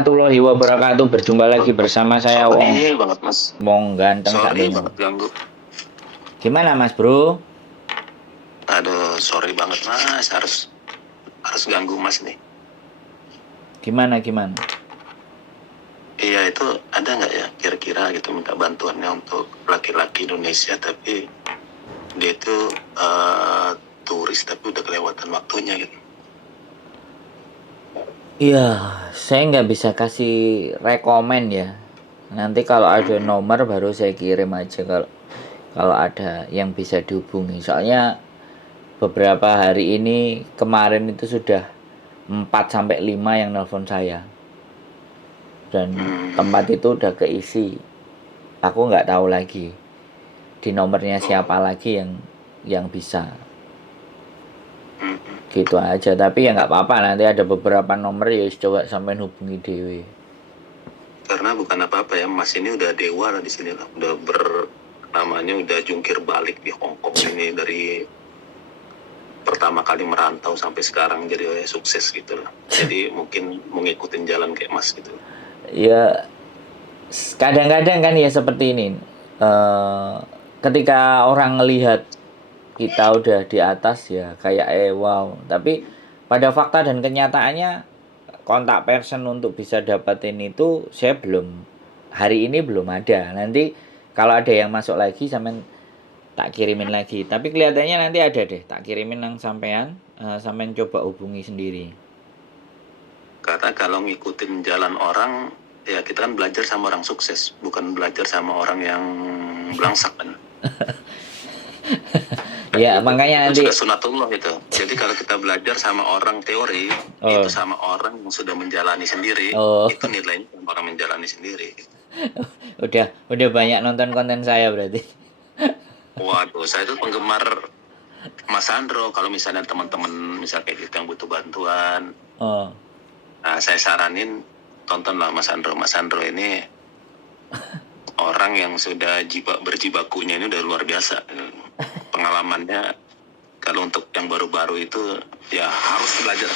warahmatullahi wabarakatuh. Berjumpa lagi bersama saya Sorry banget mas. Wong ganteng sak Sorry donya. banget ganggu. Gimana Mas Bro? Aduh, sorry banget mas. Harus ganggu mas nih. Gimana? Iya, itu ada nggak ya kira-kira gitu minta bantuannya untuk laki-laki Indonesia, tapi dia itu turis tapi udah kelewatan waktunya gitu. Iya, saya nggak bisa kasih rekomen ya. Nanti kalau ada nomor baru saya kirim aja kalau ada yang bisa dihubungi. Soalnya beberapa hari ini kemarin itu sudah 4 sampai 5 yang nelpon saya. Dan tempat itu udah keisi. Aku nggak tahu lagi di nomornya siapa lagi yang bisa. Gitu aja, tapi ya nggak apa-apa, nanti ada beberapa nomor ya coba sampai hubungi Dewi. Karena bukan apa-apa ya, mas ini udah dewa lah di sini lah, udah namanya udah jungkir balik di Hong Kong ini dari pertama kali merantau sampai sekarang jadi sukses gitu lah. Jadi mungkin mau ngikutin jalan kayak mas gitu. Ya kadang-kadang kan ya seperti ini, ketika orang ngelihat kita udah di atas ya kayak wow, tapi pada fakta dan kenyataannya kontak person untuk bisa dapetin itu saya hari ini belum ada. Nanti kalau ada yang masuk lagi sampean tak kirimin lagi, tapi kelihatannya nanti ada deh, tak kirimin yang sampean coba hubungi sendiri. Karena kalau ngikutin jalan orang ya kita kan belajar sama orang sukses, bukan belajar sama orang yang belangsak kan. Ya makanya nanti sudah sunatullah itu. Jadi kalau kita belajar sama orang teori, itu sama orang yang sudah menjalani sendiri, itu nilainya sama orang menjalani sendiri. udah banyak nonton konten saya berarti. Waduh, saya itu penggemar Mas Sandro. Kalau misalnya teman-teman misalnya kayak gitu yang butuh bantuan, nah saya saranin tontonlah Mas Sandro. Mas Sandro ini orang yang sudah berjibakunya ini udah luar biasa. Pengalamannya kalau untuk yang baru-baru itu ya harus belajar.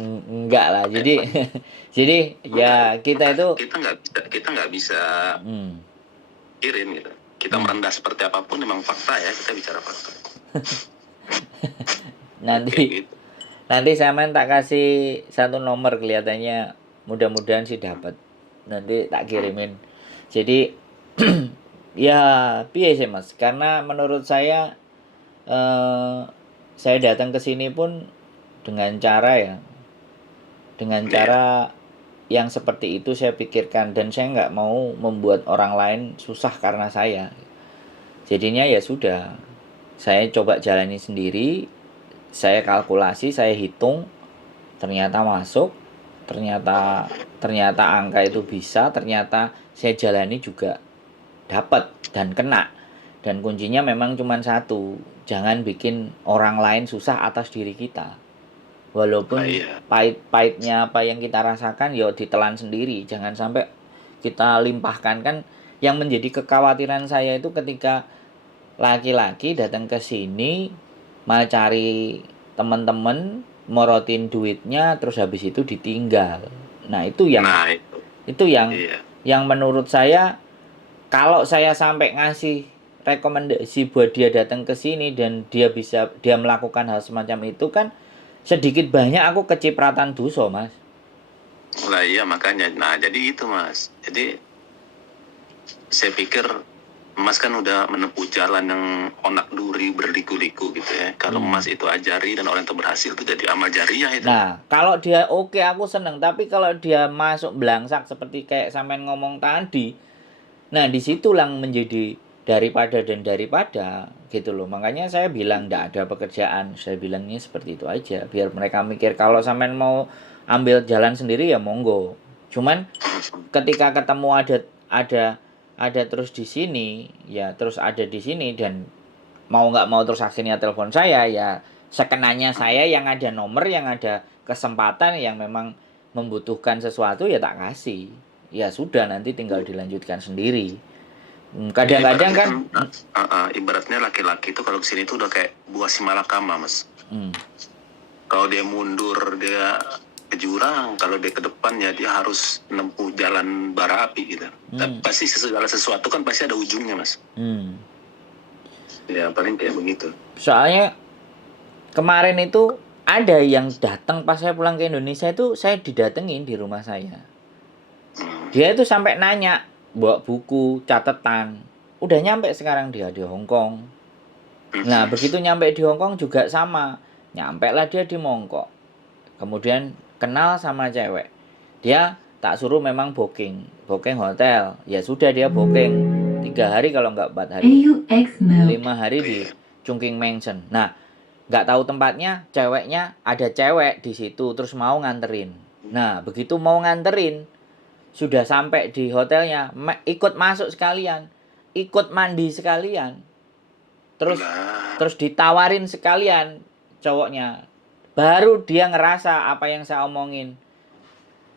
Enggak lah, jadi ya kita nggak bisa kirim gitu. Kita merendah seperti apapun memang fakta ya, kita bicara fakta. Nanti saya tak kasih satu nomor, kelihatannya mudah-mudahan sih dapat. Nanti tak kirimin. Jadi ya piye sih Mas, karena menurut saya saya datang ke sini pun dengan cara yang seperti itu saya pikirkan, dan saya nggak mau membuat orang lain susah karena saya. Jadinya ya sudah, saya coba jalani sendiri, saya kalkulasi, saya hitung, ternyata masuk, ternyata angka itu bisa, ternyata saya jalani juga dapat dan kena. Dan kuncinya memang cuma satu, jangan bikin orang lain susah atas diri kita. Walaupun pahit-pahitnya apa yang kita rasakan ya ditelan sendiri, jangan sampai kita limpahkan. Kan yang menjadi kekhawatiran saya itu ketika laki-laki datang ke sini mau cari teman-teman, morotin duitnya, terus habis itu ditinggal. Nah itu yang menurut saya, kalau saya sampai ngasih rekomendasi buat dia datang ke sini dan dia melakukan hal semacam itu, kan sedikit banyak aku kecipratan dosa Mas. Lah iya makanya, nah jadi itu Mas. Jadi saya pikir Mas kan udah menempuh jalan yang onak duri berliku-liku gitu ya. Kalau Mas itu ajari dan orang itu berhasil, itu jadi amal jariah itu. Nah kalau dia oke, aku seneng. Tapi kalau dia masuk belangsak seperti kayak sampean ngomong tadi, nah disitulah menjadi daripada gitu loh. Makanya saya bilang enggak ada pekerjaan, saya bilangnya seperti itu aja, biar mereka mikir kalau sampean mau ambil jalan sendiri ya monggo. Cuman ketika ketemu ada terus di sini, ya terus ada di sini, dan mau nggak mau terus akhirnya telepon saya, ya sekenanya saya yang ada nomor, yang ada kesempatan, yang memang membutuhkan sesuatu ya tak kasih. Ya sudah, nanti tinggal dilanjutkan sendiri. Kadang-kadang kan ibaratnya laki-laki itu kalau kesini tuh udah kayak buah si malakama Mas. Kalau dia mundur, dia ke jurang, kalau dia ke depannya dia harus menempuh jalan bara api gitu. Tapi pasti segala sesuatu kan pasti ada ujungnya, Mas. Ya paling kayak begitu. Soalnya kemarin itu ada yang datang pas saya pulang ke Indonesia itu, saya didatengin di rumah saya. Dia itu sampai nanya, bawa buku, catatan. Udah nyampe sekarang dia di Hong Kong. Nah, begitu nyampe di Hong Kong juga sama. Nyampe lah dia di Mongkok. Kemudian kenal sama cewek. Dia tak suruh memang booking hotel. Ya sudah dia booking 3 hari kalau nggak 4 hari. 5 hari di Chungking Mansion. Nah, nggak tahu tempatnya, ceweknya ada cewek di situ terus mau nganterin. Nah, begitu mau nganterin, sudah sampai di hotelnya, ikut masuk sekalian, ikut mandi sekalian, terus ditawarin sekalian cowoknya. Baru dia ngerasa apa yang saya omongin.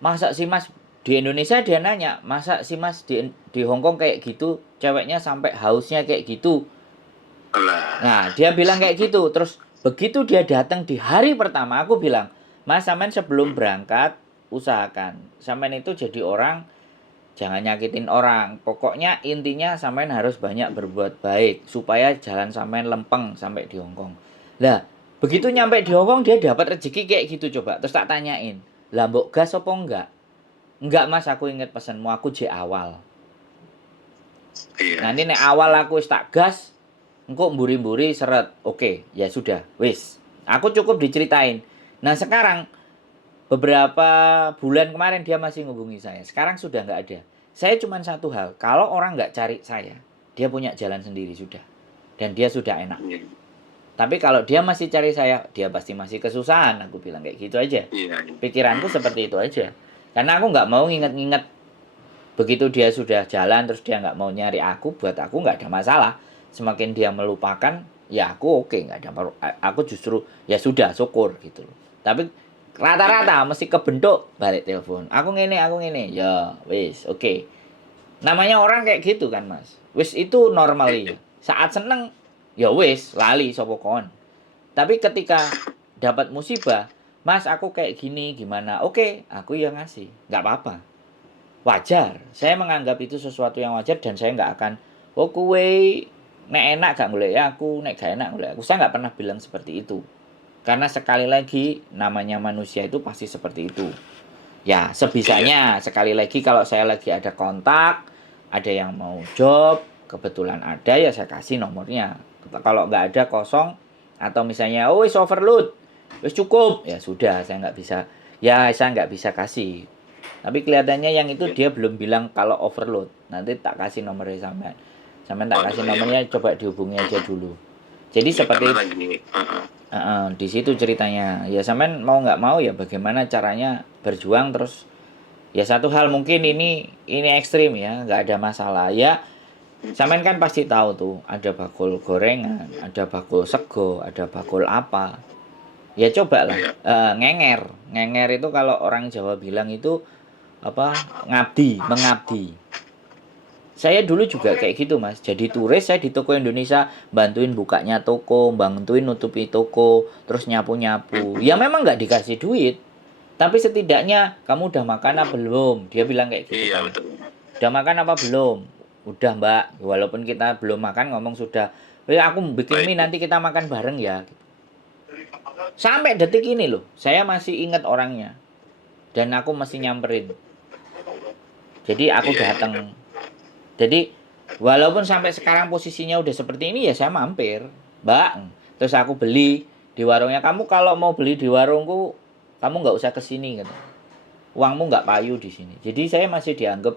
Masa sih Mas di Indonesia dia nanya, masa sih Mas di Hong Kong kayak gitu, ceweknya sampai hausnya kayak gitu. Nah, dia bilang kayak gitu. Terus begitu dia datang di hari pertama, aku bilang, Mas, sampean sebelum berangkat usahakan sampean itu jadi orang, jangan nyakitin orang. Pokoknya intinya sampean harus banyak berbuat baik supaya jalan sampean lempeng sampai di Hong Kong. Lah, begitu nyampe di Hong Kong dia dapat rezeki kayak gitu coba. Terus tak tanyain, lah mbok gas apa enggak? Enggak Mas, aku inget pesanmu, aku je awal. Nanti nek awal aku tak gas, engkau mburi-mburi seret, oke, ya sudah, wis. Aku cukup diceritain. Nah sekarang beberapa bulan kemarin dia masih ngubungi saya. Sekarang sudah nggak ada. Saya cuma satu hal, kalau orang nggak cari saya, dia punya jalan sendiri sudah, dan dia sudah enak. Tapi kalau dia masih cari saya, dia pasti masih kesusahan. Aku bilang kayak gitu aja. Pikiranku seperti itu aja. Karena aku nggak mau nginget-nginget. Begitu dia sudah jalan terus dia nggak mau nyari aku, buat aku nggak ada masalah. Semakin dia melupakan, ya aku oke, nggak ada. Aku justru ya sudah syukur gitu loh. Tapi rata-rata mesti kebentuk balik telepon. Aku ngene, ya wis oke. Namanya orang kayak gitu kan Mas. Wis itu normal ya. Saat seneng, ya wis lali sapa kon. Tapi ketika dapat musibah, Mas aku kayak gini gimana? Oke, aku yang ngasih, nggak apa-apa. Wajar. Saya menganggap itu sesuatu yang wajar dan saya nggak akan, oh kue nek enak gak golek aku, nek gak enak golek aku. Saya nggak pernah bilang seperti itu. Karena sekali lagi namanya manusia itu pasti seperti itu. Ya, sebisanya sekali lagi kalau saya lagi ada kontak, ada yang mau job, kebetulan ada ya saya kasih nomornya. Kalau nggak ada kosong atau misalnya oh wis overload, wis cukup, ya sudah saya nggak bisa kasih. Tapi kelihatannya yang itu dia belum bilang kalau overload. Nanti tak kasih nomornya sampean. Sampean tak kasih nomornya, coba dihubungi aja dulu. Jadi seperti di situ ceritanya. Ya sampean mau nggak mau ya bagaimana caranya berjuang terus. Ya satu hal mungkin ini ekstrim ya, nggak ada masalah. Ya sampean kan pasti tahu tuh ada bakul gorengan, ada bakul sego, ada bakul apa. Ya coba lah. Ngenger itu kalau orang Jawa bilang itu apa, mengabdi. Saya dulu juga kayak gitu Mas, jadi turis saya di toko Indonesia, bantuin bukanya toko, bantuin nutupi toko, terus nyapu ya memang nggak dikasih duit, tapi setidaknya kamu udah makan apa belum, dia bilang kayak gitu. Iya betul. Udah makan apa belum? Udah Mbak, walaupun kita belum makan ngomong sudah, aku bikin mie nanti kita makan bareng ya. Sampai detik ini loh saya masih ingat orangnya dan aku masih nyamperin. Jadi aku datang. Jadi walaupun sampai sekarang posisinya udah seperti ini ya saya mampir, Mbak. Terus aku beli di warungnya. Kamu kalau mau beli di warungku, kamu nggak usah kesini gitu. Uangmu nggak payu di sini. Jadi saya masih dianggap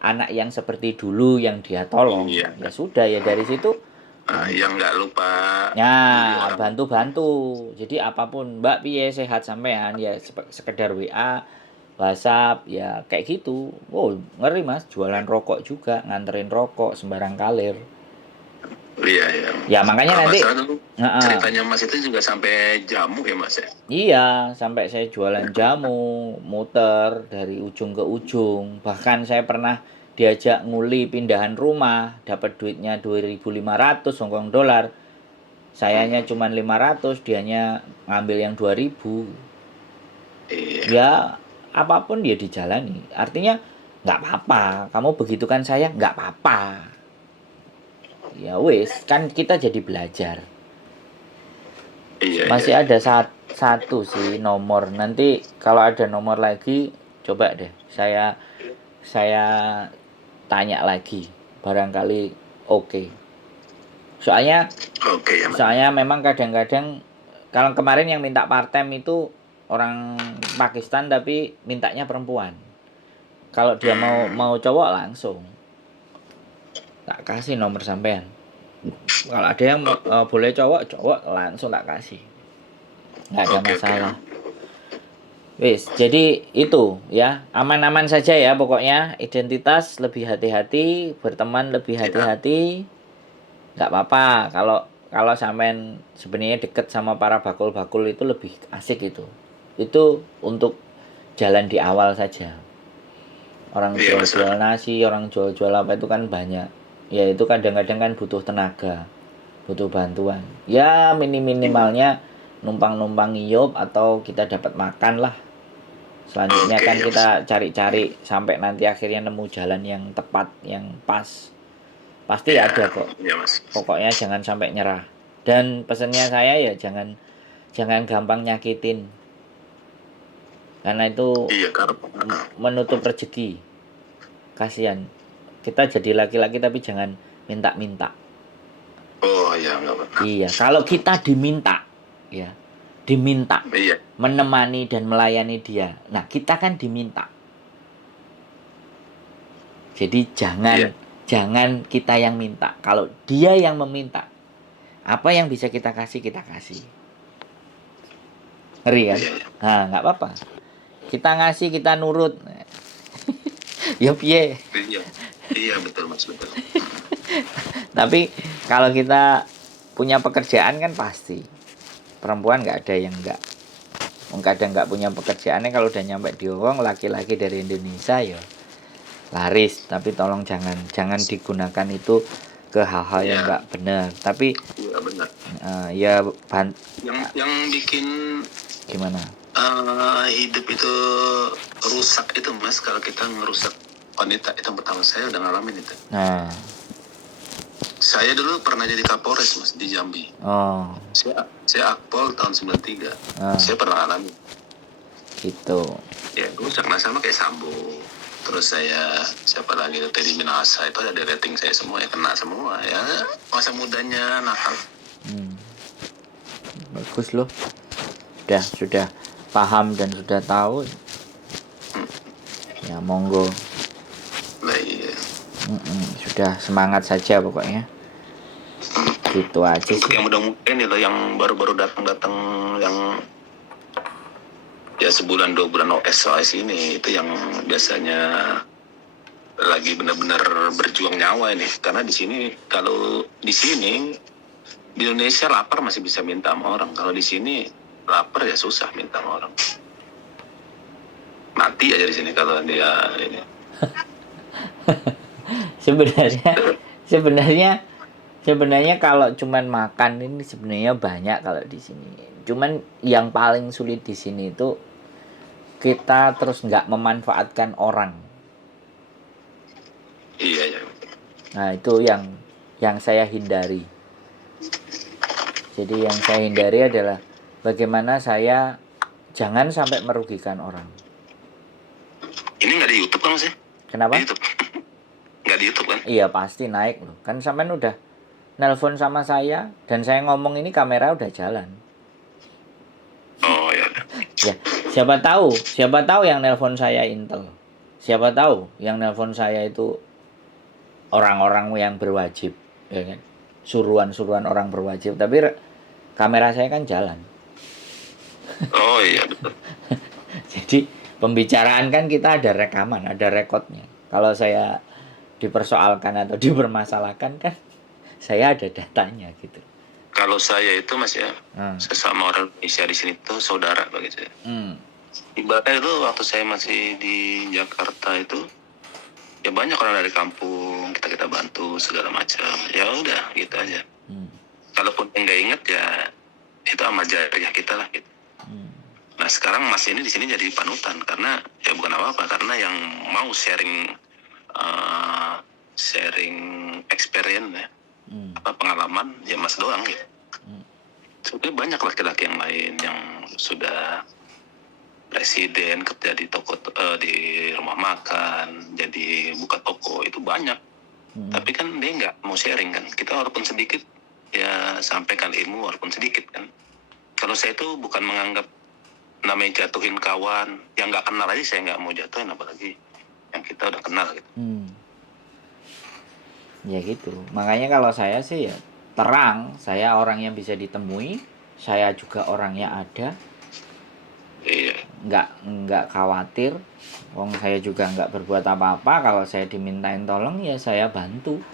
anak yang seperti dulu yang dia tolong. Ya sudah ya dari situ. Yang nggak lupa. Ya bantu-bantu. Jadi apapun Mbak piye sehat sampean ya sekedar WA. WhatsApp ya kayak gitu. Oh ngeri Mas, jualan rokok juga, nganterin rokok sembarang kalir. Iya. Ya makanya nanti ceritanya Mas itu juga sampai jamu ya Mas ya? Iya, sampai saya jualan jamu, muter dari ujung ke ujung. Bahkan saya pernah diajak nguli pindahan rumah, dapat duitnya 2.500 Hongkong dolar. Sayanya cuma 500, dianya ngambil yang 2.000. Iya. Ya apapun dia dijalani. Artinya nggak apa-apa. Kamu begitu kan saya, nggak apa-apa. Ya wis, kan kita jadi belajar. Iya, Masih iya, ada iya. satu sih nomor. Nanti kalau ada nomor lagi, coba deh saya tanya lagi. Barangkali oke. Soalnya Oke ya, Mas. soalnya memang kadang-kadang kalau kemarin yang minta part-time itu orang Pakistan tapi mintanya perempuan. Kalau dia mau cowok langsung tak kasih nomor sampean. Kalau ada yang Oke, boleh cowok langsung tak kasih. Nggak ada oke, oke. masalah. Wis, jadi itu ya, aman-aman saja ya pokoknya. Identitas lebih hati-hati, berteman lebih Ya, hati-hati. Nggak apa-apa kalau kalau sampean sebenarnya deket sama para bakul-bakul itu lebih asik itu. Itu untuk jalan di awal saja. Orang iya, Mas. jual-jual nasi, orang jual-jual apa itu kan banyak. Ya itu kadang-kadang kan butuh tenaga, butuh bantuan. Ya minim-minimalnya numpang-numpang ngiyup atau kita dapat makan lah. Selanjutnya Oke, kan ya, Mas. kita cari-cari sampai nanti akhirnya nemu jalan yang tepat, yang pas. Pasti Iya, ada kok. iya, Mas. Pokoknya jangan sampai nyerah. Dan pesannya saya ya jangan jangan gampang nyakitin. Karena itu Iya, karena menutup rezeki. Kasihan. Kita jadi laki-laki tapi jangan minta-minta. oh ya, nggak pernah. Iya, kalau kita diminta, ya, diminta Iya, menemani dan melayani dia. Nah, kita kan diminta. Jadi iya, jangan kita yang minta. Kalau dia yang meminta, apa yang bisa kita kasih, kita kasih. Ngeri kan? iya, iya. Nah, nggak apa-apa. Kita ngasih, kita nurut. Ya piye. Iya, iya, betul, Mas, betul. Tapi kalau kita punya pekerjaan kan pasti. Perempuan nggak ada yang nggak. Kadang nggak punya pekerjaannya kalau udah nyampe di Hongkong, laki-laki dari Indonesia ya laris. Tapi tolong jangan digunakan itu ke hal-hal yang Iya, nggak benar. Tapi iya, benar. ya Yang bikin gimana? hidup itu rusak itu, Mas, kalau kita ngerusak wanita. Itu yang pertama, saya udah ngalamin itu. Nah, Saya dulu pernah jadi Kapolres, Mas, di Jambi. oh, Saya akpol tahun 93. Saya pernah alami. gitu. Ya, rusak. Nah, sama kayak Sambo. Terus siapa lagi, Teddy Minasa, itu ada di rating saya semua, ya kena semua. Ya, masa mudanya nakal. Bagus loh. Sudah paham dan sudah tahu. Ya monggo. Nah, iya. Sudah semangat saja pokoknya. Gitu aja Untuk sih. yang muda-muda ini loh, yang baru-baru datang yang ya sebulan 2 bulan OS ini, itu yang biasanya lagi benar-benar berjuang nyawa ini. Karena di sini, kalau di sini di Indonesia lapar masih bisa minta sama orang. Kalau di sini lapar ya susah minta sama orang. Mati aja di sini kalau dia ini. sebenarnya kalau cuman makan ini sebenarnya banyak kalau di sini. Cuman yang paling sulit di sini itu kita terus nggak memanfaatkan orang. Iya, iya. Nah itu yang saya hindari. Jadi yang saya hindari adalah bagaimana saya jangan sampai merugikan orang. Ini nggak di YouTube kan, Mas ya? Kenapa? Di YouTube. Nggak di YouTube kan? Iya pasti naik loh. Kan sampean udah nelpon sama saya dan saya ngomong ini kamera udah jalan. Oh ya. Ya, siapa tahu yang nelpon saya Intel. Siapa tahu yang nelpon saya itu orang-orang yang berwajib, ya kan? Suruhan-suruhan orang berwajib, tapi kamera saya kan jalan. Oh iya, betul. Jadi pembicaraan kan kita ada rekaman, ada rekodnya. Kalau saya dipersoalkan atau dipermasalahkan kan saya ada datanya gitu. Kalau saya itu, Mas ya, sesama orang Indonesia di sini tuh saudara bagi saya. Ibaratnya itu waktu saya masih di Jakarta itu, ya banyak orang dari kampung, kita bantu segala macam. Ya udah gitu aja. Kalaupun nggak inget ya itu amal jariah kita lah gitu. Nah sekarang Mas ini di sini jadi panutan karena ya bukan apa-apa, karena yang mau sharing sharing experience ya, pengalaman ya Mas doang gitu. Sebenarnya banyak laki-laki yang lain yang sudah presiden, kerja di toko, di rumah makan, jadi buka toko, itu banyak. Tapi kan dia nggak mau sharing kan. Kita walaupun sedikit ya sampaikan ilmu walaupun sedikit kan. Kalau saya itu bukan menganggap namanya jatuhin kawan yang nggak kenal aja, saya nggak mau jatuhin, apalagi yang kita udah kenal gitu. Ya gitu. Makanya kalau saya sih ya terang, saya orang yang bisa ditemui, saya juga orangnya ada. Iya. Nggak khawatir. Wong saya juga nggak berbuat apa-apa. Kalau saya dimintain tolong ya saya bantu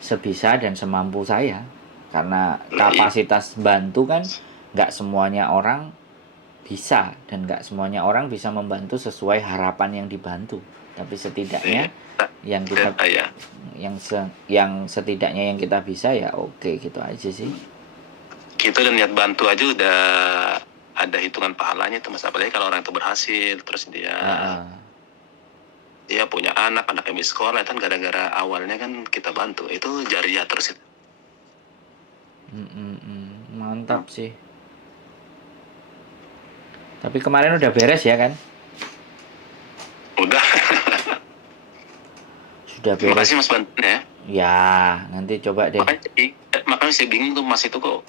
sebisa dan semampu saya. Karena kapasitas bantu kan nggak semuanya orang bisa, dan nggak semuanya orang bisa membantu sesuai harapan yang dibantu. Tapi setidaknya yang kita yang setidaknya yang kita bisa ya oke, gitu aja sih. Kita udah niat bantu aja udah ada hitungan pahalanya tuh Mas, apalagi kalau orang itu berhasil terus dia punya anak yang habis sekolah kan gara-gara awalnya kan kita bantu, itu jariah terus itu. Mantap sih. Tapi kemarin udah beres ya kan? Udah. Sudah beres. Makasih Mas bantunya ya. Ya, nanti coba deh. Makanya saya bingung tuh Mas, itu kok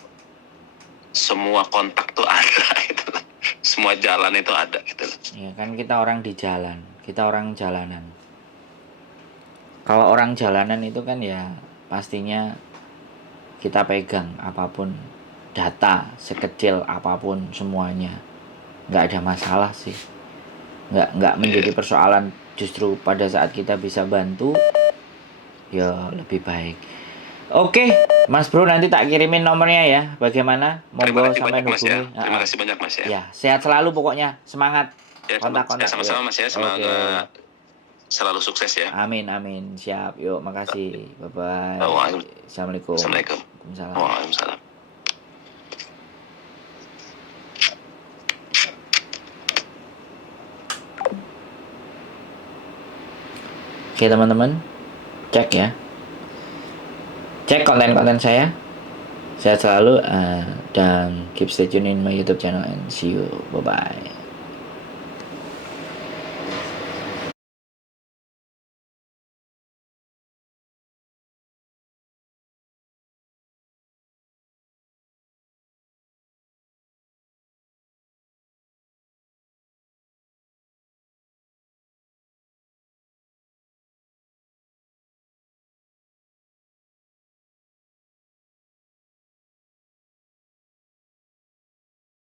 semua kontak tuh ada gitu. Semua jalan itu ada gitu. Ya kan kita orang di jalan, kita orang jalanan. Kalau orang jalanan itu kan ya pastinya kita pegang apapun, data sekecil apapun semuanya. Nggak ada masalah sih. Nggak menjadi persoalan, justru pada saat kita bisa bantu ya lebih baik. Oke, Mas Bro, nanti tak kirimin nomornya ya. Bagaimana? Monggo sampai hubungi. Terima kasih banyak Mas ya. Ya, sehat selalu pokoknya. Semangat. Ya, kontak-kontak. Sama-sama Mas ya. Semoga selalu sukses ya. Amin. Siap. Yuk, makasih. Bye-bye. Assalamualaikum. Waalaikumsalam. Oke teman-teman, cek ya. Cek konten-konten saya. Sehat selalu dan keep stay tune in my YouTube channel and see you. Bye-bye.